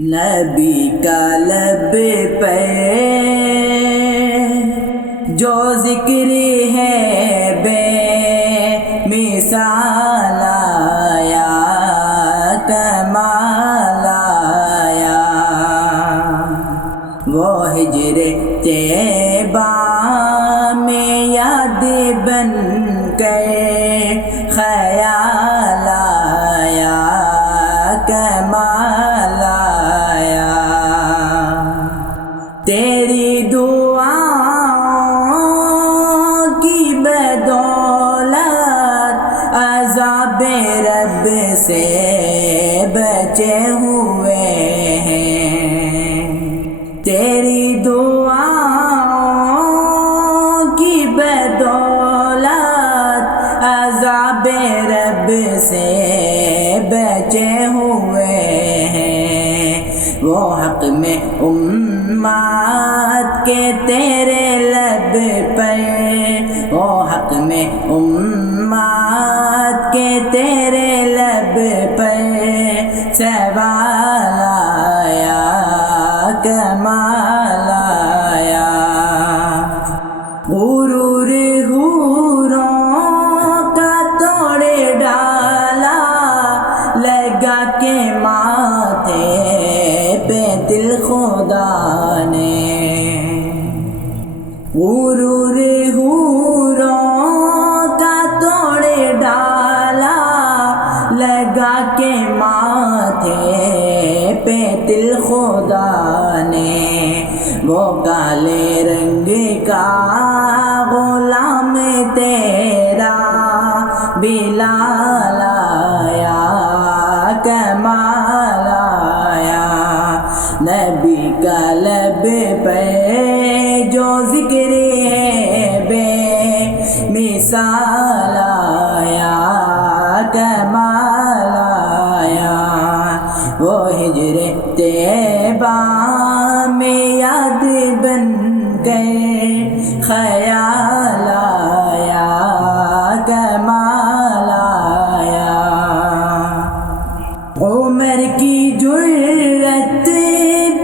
نبی کا لب پہ جو ذکر ہے بے مثال آیا، کمال آیا، وہ ہجر طیبہ میں یاد بن کے خیال آیا، کمال آیا، تیری دعا کی بدولت عذاب رب سے بچے ہوئے ہیں، تیری دعا کی بدولت عذاب رب سے بچے ہوئے ہیں، وہ حق میں امت کے تیرے لب پر، وہ حق میں امت کے تیرے لب پر سوال آیا، کمال آیا، غرور حوروں کا توڑ ڈالا، لگا کے ماتھے پہ دل خدا نے، غرور حوروں کا توڑ ڈالا، لگا کے ماتھے پہ دل خدا نے، وہ کالے رنگ کا غلام تیرا بلال آیا، کمال آیا، نبی کا لب پہ جو ذکر ہے بے مثال آیا، کمال آیا، وہ ہجر طیبہ میں یاد بن کے خیال آیا، کمال آیا، عمر کی جرت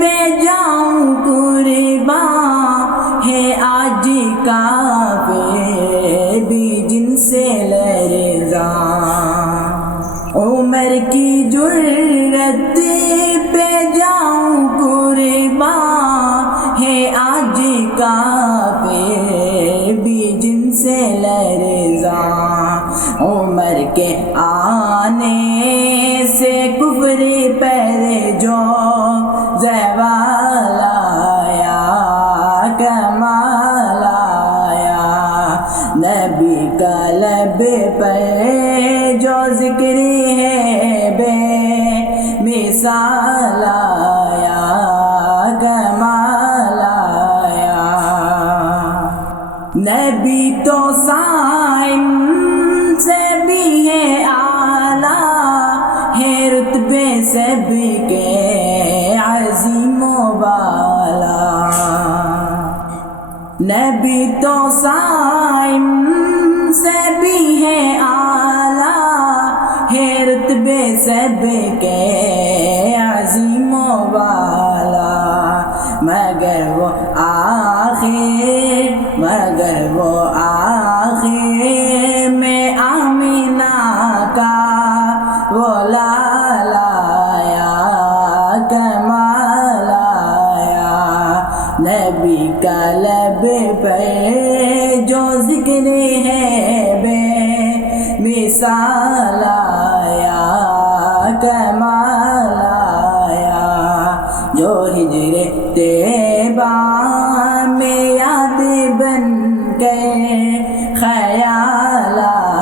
پہ جاؤں قرباں ہے آج کافر بھی جن سے لرزاں، عمر کی جرت پہ جاؤں قرباں ہے آج کافر بھی جن سے لرزاں، عمر کے آنے سے کفر پر جو زوال آیا، کمال آیا، نبی کا لب پر جو ذکر ہے بے مثال آیا، کمال آیا، نبی تو صائم سے بھی ہے اعلیٰ، ہے رتبے سب کے عظیم و بالا، نبی تو صائم سے بھی ہے اعلیٰ، ہے رتبے سب کے عظیم و بالا، مگر وہ آخر میں آمینہ کا وہ لال آیا، کمال آیا، نبی کا لب پر جو ذکر ہے بے مثال آیا، کمال آیا، جو ہجر طیبہ میں یاد بن کے خیال آیا۔